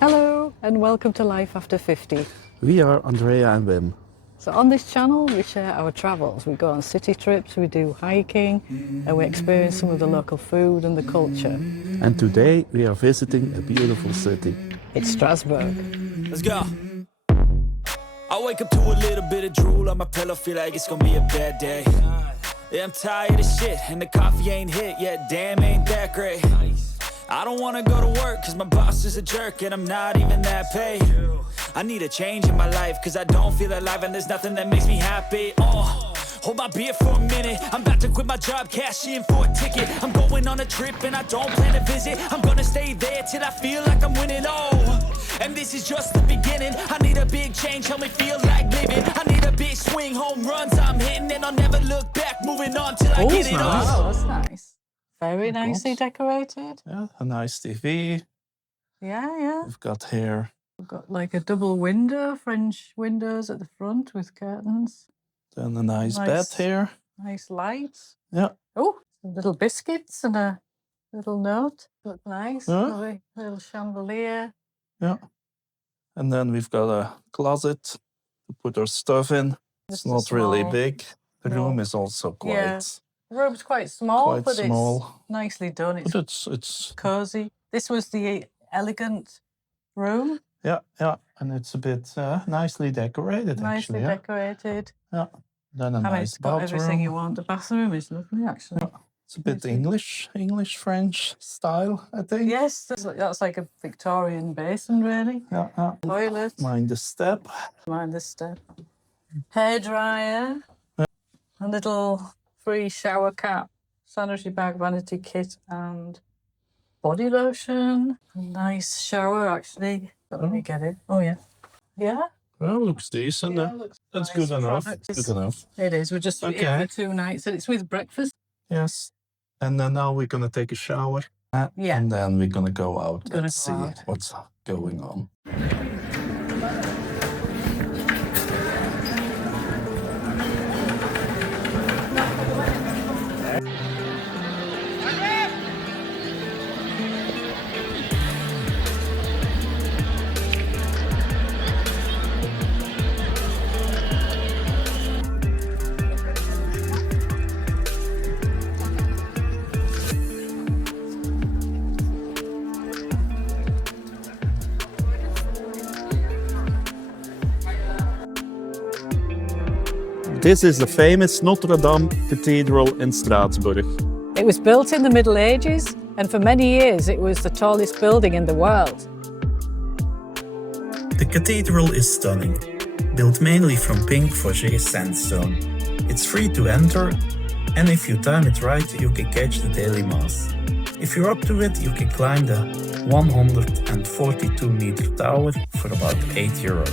Hello and welcome to Life After 50. We are Andrea and Wim. So on this channel we share our travels. We go on city trips, we do hiking and we experience some of the local food and the culture. And today we are visiting a beautiful city. It's Strasbourg. Let's go. I wake up to a little bit of drool on my pillow, feel like it's gonna be a bad day. Yeah, I'm tired of shit and the coffee ain't hit yet, damn ain't that great. I don't wanna go to work cause my boss is a jerk and I'm not even that paid. I need a change in my life cause I don't feel alive and there's nothing that makes me happy. Hold my beer for a minute, I'm about to quit my job, cash in for a ticket. I'm going on a trip and I don't plan to visit. I'm gonna stay there till I feel like I'm winning, and this is just the beginning. I need a big change, help me feel like living. I need a big swing, home runs I'm hitting, and I'll never look back, moving on till I get it all. Oh, that's nice. Very nicely decorated. Yeah, a nice TV. Yeah. We've got here. We've got like a double window, French windows at the front with curtains. Then a nice bed here. Nice lights. Yeah. Oh, some little biscuits and a little note. Look nice. Huh? Lovely little chandelier. Yeah. And then we've got a closet to put our stuff in. It's not really big. The room is also quite... Yeah. The room's quite small, but small. it's nicely done. But it's cozy. This was the elegant room. Yeah. And it's a bit nicely decorated, Nicely actually. decorated. Yeah. Then a And nice it's got bathroom. everything you want. The bathroom is lovely, actually. Yeah. It's a bit English-French style, I think. Yes, that's like a Victorian basin, really. Yeah. Toilet. Mind the step. Mind the step. Hairdryer. A little free shower cap. Sanitary bag, vanity kit, and body lotion. A nice shower, actually. Let me get it. Oh, yeah. Yeah? Well, looks decent. That's good enough. Good enough. It is. We're just here for 2 nights, and it's with breakfast. Yes. And then now we're going to take a shower. Yeah. And then we're going to go out and see what's going on. This is the famous Notre Cathedral in Strasbourg. It was built in the Middle Ages, and for many years it was the tallest building in the world. The cathedral is stunning, built mainly from pink Fougère sandstone. It's free to enter, and if you time it right, you can catch the daily mass. If you're up to it, you can climb the 142-meter tower for about €8.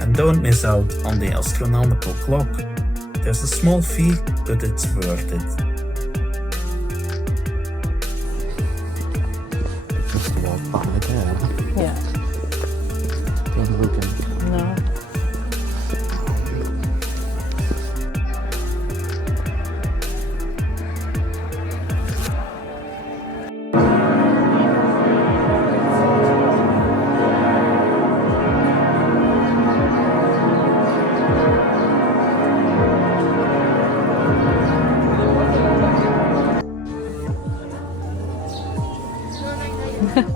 And don't miss out on the astronomical clock. There's a small fee, but it's worth it. Just walk by there. Yeah. Don't look in. No.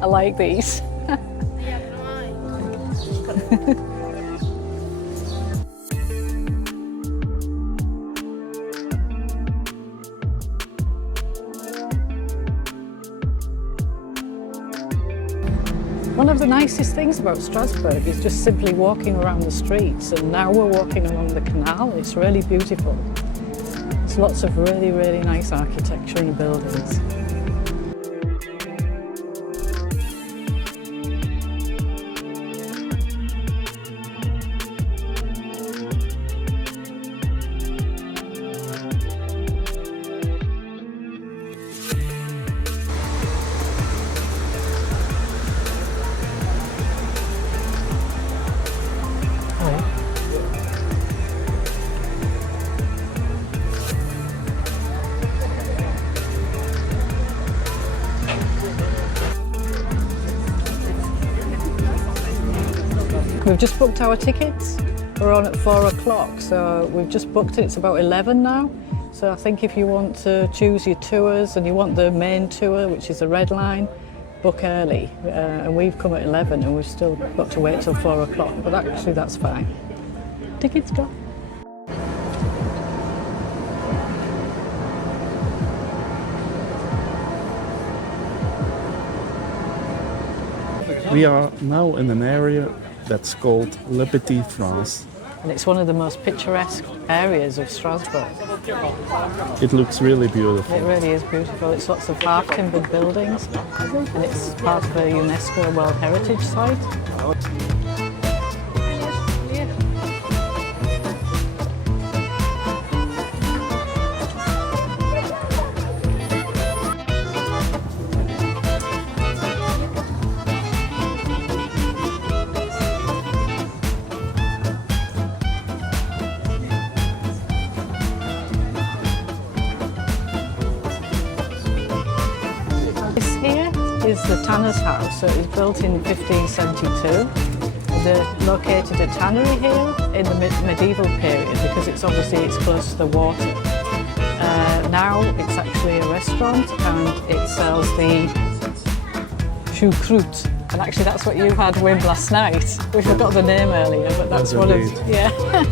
I like these. One of the nicest things about Strasbourg is just simply walking around the streets, and now we're walking along the canal. It's really beautiful. There's lots of really, really nice architecture and buildings. We've just booked our tickets. We're on at 4 o'clock, so we've just booked it. It's about 11 now. So I think if you want to choose your tours and you want the main tour, which is the Red Line, book early. And we've come at 11 and we've still got to wait till 4 o'clock, but actually that's fine. Tickets go. We are now in an area that's called Petite France. And it's one of the most picturesque areas of Strasbourg. It looks really beautiful. It really is beautiful. It's lots of half-timbered buildings, and it's part of a UNESCO World Heritage Site. Is the tanner's house. So it was built in 1572. They're located a tannery here in the medieval period because it's close to the water. Now it's actually a restaurant and it sells the Choucroute. And actually that's what you had, Wim, last night. We forgot the name earlier, but that's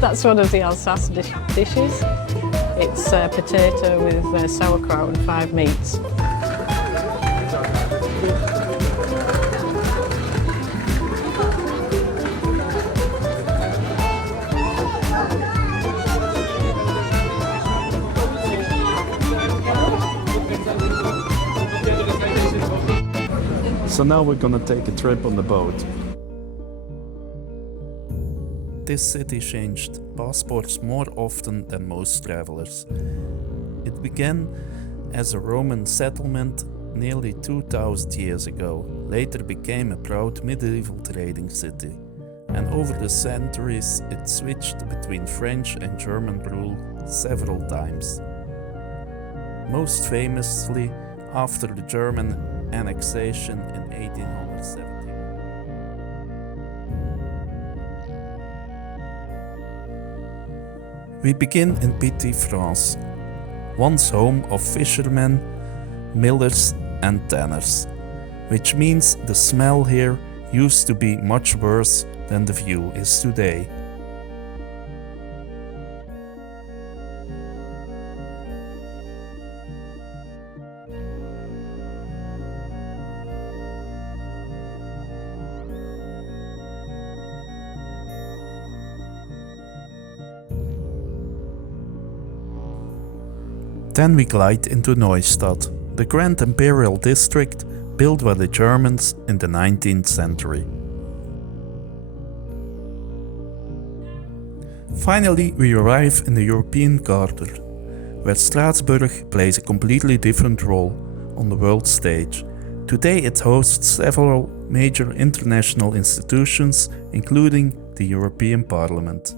that's one of the Alsace dishes. It's potato with sauerkraut and 5 meats. So now we're gonna take a trip on the boat. This city changed passports more often than most travelers. It began as a Roman settlement nearly 2,000 years ago, later became a proud medieval trading city. And over the centuries it switched between French and German rule several times. Most famously after the German annexation in 1870. We begin in Petite France, once home of fishermen, millers and tanners, which means the smell here used to be much worse than the view is today. Then we glide into Neustadt, the grand Imperial district built by the Germans in the 19th century. Finally, we arrive in the European quarter, where Strasbourg plays a completely different role on the world stage. Today it hosts several major international institutions, including the European Parliament.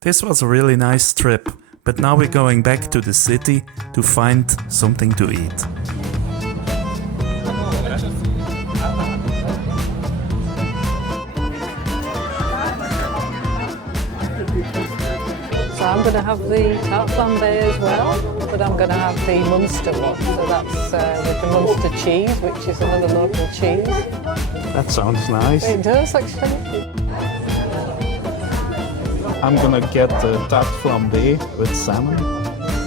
This was a really nice trip, but now we're going back to the city to find something to eat. So I'm going to have the Tarte Flambée as well, but I'm going to have the Munster one. So that's with the Munster cheese, which is another local cheese. That sounds nice. It does actually. I'm gonna get the Tarte Flambée with salmon,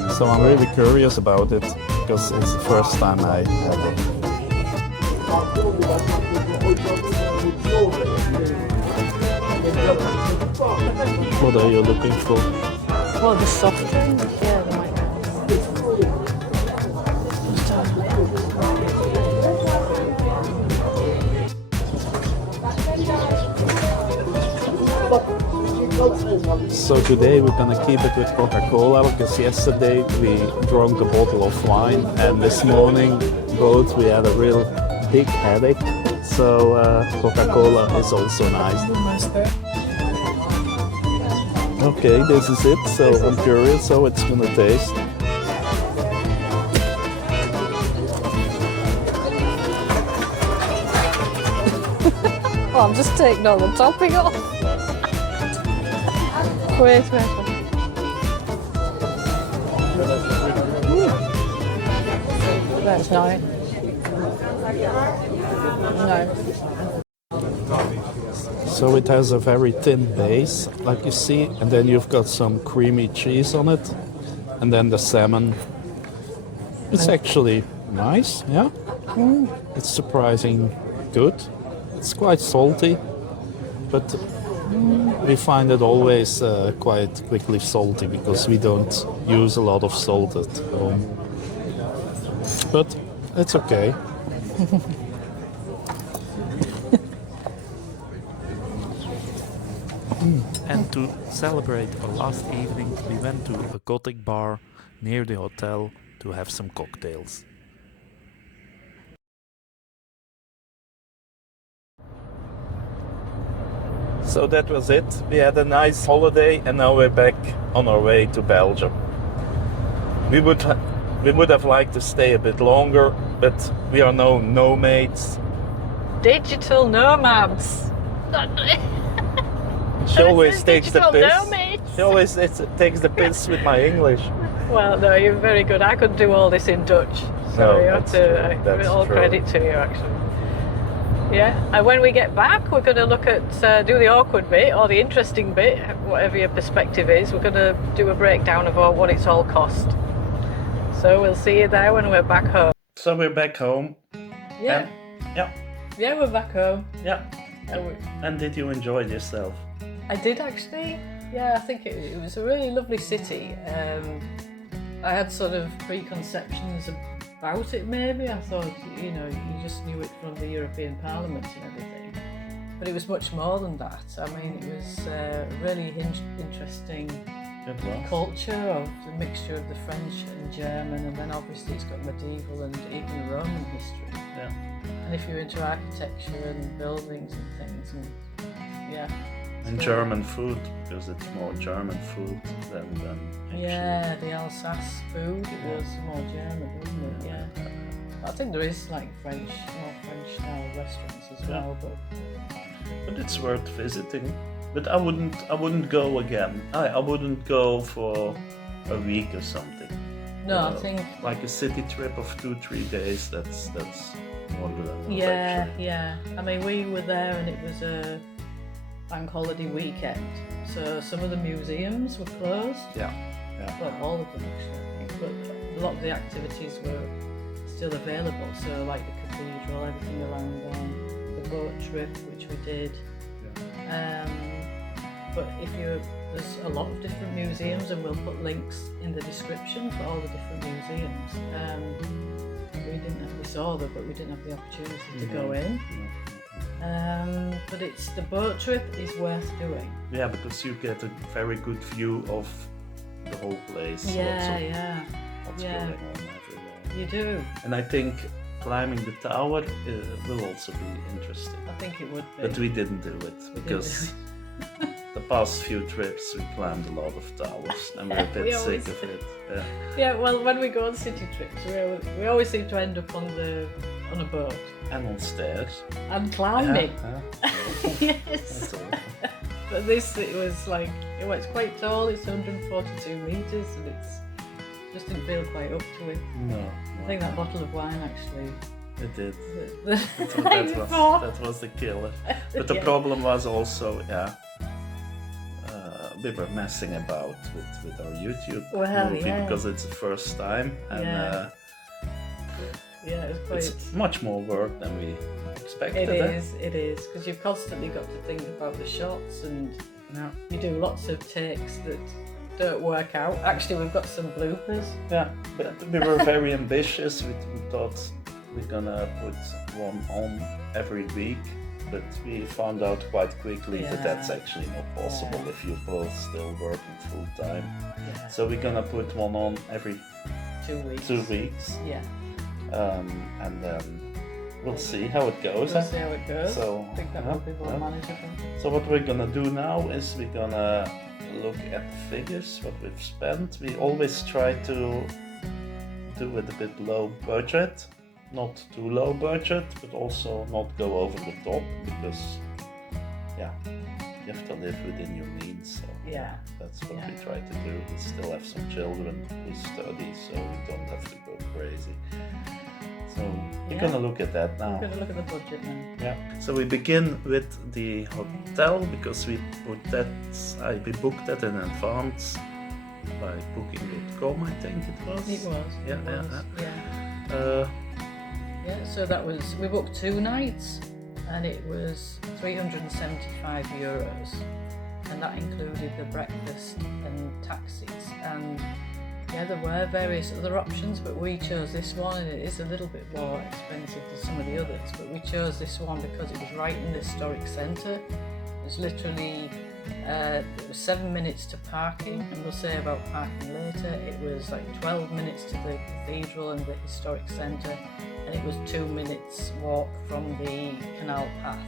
so I'm really curious about it because it's the first time I had it. What are you looking for? Well, the soft drink, yeah, they might have. So today we're gonna keep it with Coca-Cola because yesterday we drank a bottle of wine and this morning both we had a real big headache. So Coca-Cola is also nice. Okay, this is it. So I'm curious how it's gonna taste. I'm just taking all the topping off. Wait. That's nice. No. So it has a very thin base, like you see, and then you've got some creamy cheese on it, and then the salmon. It's actually nice, yeah. It's surprising good. It's quite salty, but we find it always quite quickly salty because we don't use a lot of salt at home. But it's okay. And to celebrate our last evening, we went to a Gothic bar near the hotel to have some cocktails. So that was it. We had a nice holiday and now we're back on our way to Belgium. We would have liked to stay a bit longer, but we are no nomads. Digital nomads. She always takes the piss. Nomads. She always takes the piss with my English. Well, no, you're very good. I couldn't do all this in Dutch. So No, you have to, that's all true. credit to you, actually. Yeah, and when we get back, we're going to look at, do the awkward bit or the interesting bit, whatever your perspective is. We're going to do a breakdown of what it's all cost. So we'll see you there when we're back home. So we're back home. Yeah. Yeah. Yeah, we're back home. Yeah. And And did you enjoy yourself? I did actually. Yeah, I think it was a really lovely city. I had sort of preconceptions about it maybe. I thought, you just knew it from the European Parliament and everything. But it was much more than that. I mean, it was a really interesting culture of the mixture of the French and German, and then obviously it's got medieval and even Roman history. Yeah. And if you're into architecture and buildings and things, and yeah. And German food, because it's more German food than actually. Yeah, the Alsace food, it was more German, wasn't it? Yeah. I think there is like more French style restaurants as well, But it's worth visiting. But I wouldn't go again. I wouldn't go for a week or something. No, I think like a city trip of 2-3 days. That's more than enough. yeah, actually. yeah. I mean, we were there and it was a bank holiday weekend, so some of the museums were closed. Yeah. Well, all of them actually, I think. But a lot of the activities were still available. So like the cathedral, everything around there, the boat trip which we did. But there's a lot of different museums, and we'll put links in the description for all the different museums. We saw them, but we didn't have the opportunity to go in. But the boat trip is worth doing. Yeah, because you get a very good view of the whole place. What's going on everywhere. You do. And I think climbing the tower will also be interesting. I think it would be. But we didn't do it because the past few trips we climbed a lot of towers and we're a bit sick of it. Yeah, well, when we go on city trips, we always seem to end up on a boat. And on stairs. And climbing. Yes. That's all. But it was like, it's quite tall, it's 142 metres, and just didn't feel quite up to it. No. I think that bottle of wine actually. It did. That That was the killer. But the problem was also, we were messing about with our YouTube movie because it's the first time, and it was quite. it's much more work than we expected. It is, because you've constantly got to think about the shots, and you do lots of takes that don't work out. Actually, we've got some bloopers. Yeah, but we were very ambitious. We thought we're gonna put one on every week, but we found out quite quickly that that's actually not possible if you're both still working full time. Yeah. So we're gonna put one on every 2 weeks. 2 weeks. Yeah. And then we'll see how it goes. We'll see how it goes. So, I think that will be more manageable. So what we're gonna do now is we're gonna look at the figures, what we've spent. We always try to do it a bit low budget, not too low budget, but also not go over the top, because yeah, you have to live within your means. So Yeah. that's what we try to do. We still have some children who study, so we don't have to go crazy. So we're gonna look at that now. We're going to look at the budget now. Yeah. So we begin with the hotel because we booked that in advance by booking.com, I think it was. It was. Yeah, it was. yeah. Yeah, so that was, we booked 2 nights and it was €375, and that included the breakfast and taxis. And yeah, there were various other options, but we chose this one, and it is a little bit more expensive than some of the others, but we chose this one because it was right in the historic centre. It was literally it was 7 minutes to parking, and we'll say about parking later. It was like 12 minutes to the cathedral and the historic centre, and it was 2 minutes walk from the canal path.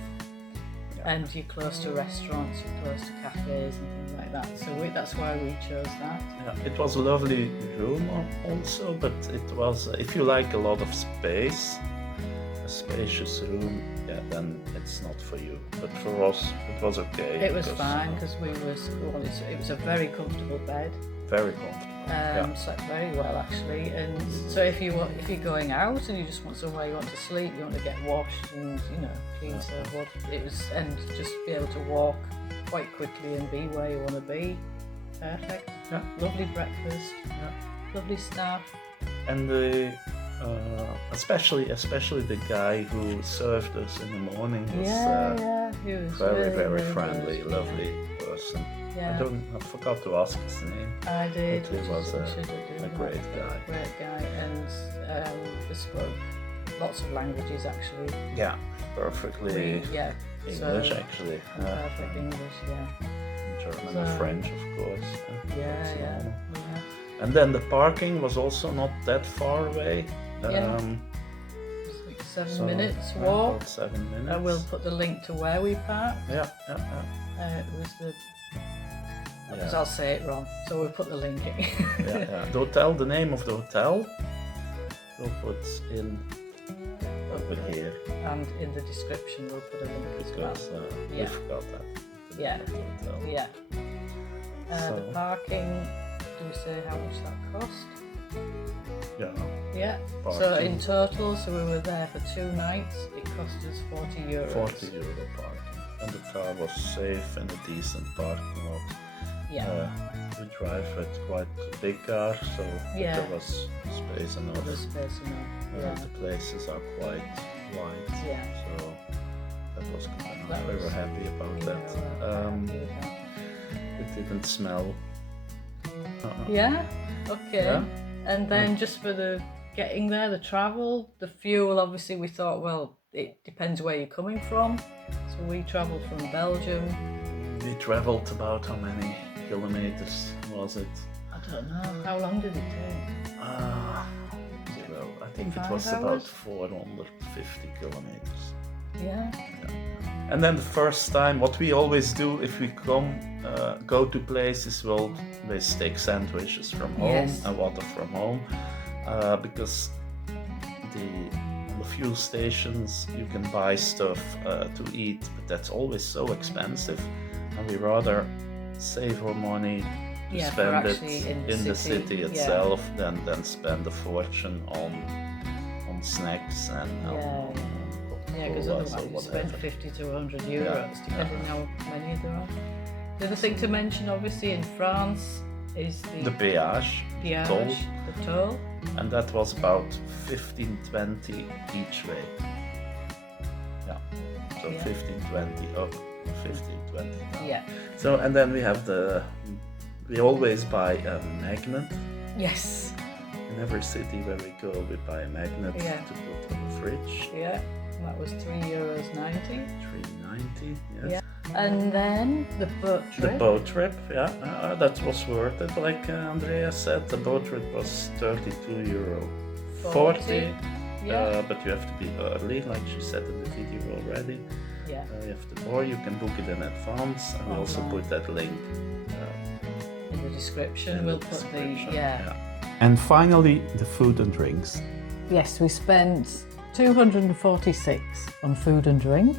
And you're close to restaurants, you're close to cafes and things like that. So that's why we chose that. Yeah, it was a lovely room also, but it was, if you like a lot of space, a spacious room, yeah, then it's not for you. But for us, it was okay. It was fine because it was a very comfortable bed. Very comfortable. Slept very well actually, and so if you're going out and you just want somewhere you want to sleep, you want to get washed and clean yourself up, and just be able to walk quite quickly and be where you want to be. Perfect. Yeah. Lovely breakfast. Yeah. Lovely staff. And the especially the guy who served us in the morning was He was very really friendly, good. lovely person. Yeah. I forgot to ask his name. I did. But he was a great guy. Great guy, and he spoke lots of languages actually. Yeah, perfectly English actually. Perfect English, yeah. German and French, of course. Yeah. And then the parking was also not that far away. It's like 7 minutes walk. About 7 minutes. I will put the link to where we parked. Yeah. It was because I'll say it wrong, so we'll put the link in. The hotel, the name of the hotel, we'll put in over here. And in the description we'll put a link as well. Because we forgot that. The name of the hotel. Yeah. The parking, do we say how much that cost? Yeah. Parking. So in total, we were there for 2 nights, it cost us €40. €40 parking. And the car was safe in a decent parking lot. Yeah. We drive with quite a big car, so there was space enough. There was space enough. The places are quite wide, so that was good enough. We were happy about that. It didn't smell. Yeah, okay. Yeah. And then just for the getting there, the travel, the fuel, obviously we thought, well, it depends where you're coming from. So we travelled from Belgium. We travelled about how many kilometers was it? I don't know. How long did it take? I think it was about 450 kilometers. Yeah. And then the first time, what we always do if we go to places, we'll always take sandwiches from home and water from home, because on the fuel stations you can buy stuff to eat, but that's always so expensive, and we rather save our money to spend it in the city itself than spend a fortune on snacks and because otherwise you spend €50 to €100 depending how many there are. The other thing to mention, obviously, in France is the péage, the toll, and that was about 15-20 each way. So 15-20 up, 15-20 down. Yeah. So and then we have we always buy a magnet. Yes. In every city where we go, we buy a magnet to put on the fridge. Yeah. That was €3.90. €3.90, yes. Yeah. And then the boat trip. The boat trip, that was worth it. Like Andrea said, the boat trip was €32.40. But you have to be early, like she said in the video already. Yeah. Or you can book it in advance, and we also put that link in the description. We'll put And finally, the food and drinks. Yes, we spent €246 on food and drink.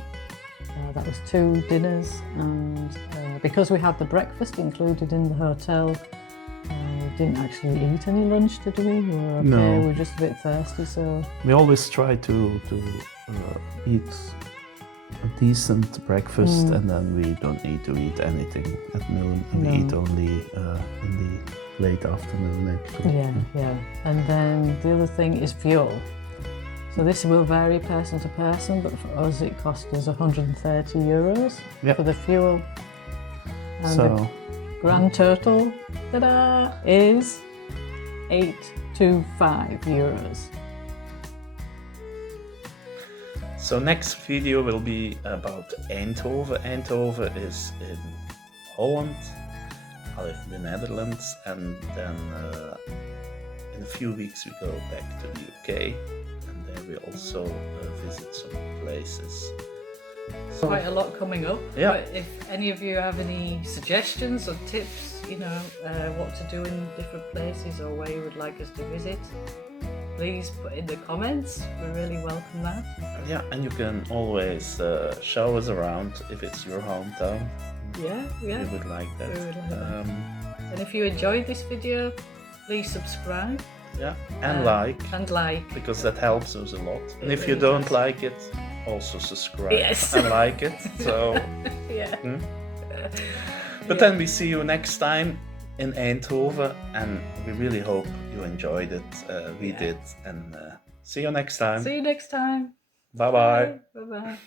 That was 2 dinners, and because we had the breakfast included in the hotel, we didn't actually eat any lunch, did we? We were okay, No. we were just a bit thirsty, so... We always try to eat a decent breakfast, and then we don't need to eat anything at noon. And we eat only in the late afternoon, actually. Yeah. And then the other thing is fuel. So this will vary person to person, but for us it cost us 130 euros for the fuel. And the grand total, ta-da, is 825 euros. So next video will be about Eindhoven. Eindhoven is in Holland, the Netherlands, and then in a few weeks we go back to the UK, and there we also visit some places. So, Quite a lot coming up. Yeah. But if any of you have any suggestions or tips, you know, what to do in different places or where you would like us to visit, please put in the comments. We really welcome that. yeah, and you can always show us around if it's your hometown. Yeah. We would like that. We would like that. And if you enjoyed this video, please subscribe. Yeah, and like. And like. Because that helps us a lot. And It if you really don't does. like it, also subscribe Yes. and like it. So, Yeah. But then we see you next time in Eindhoven, and we really hope you enjoyed it. We did, and see you next time. See you next time. Bye bye. Bye bye.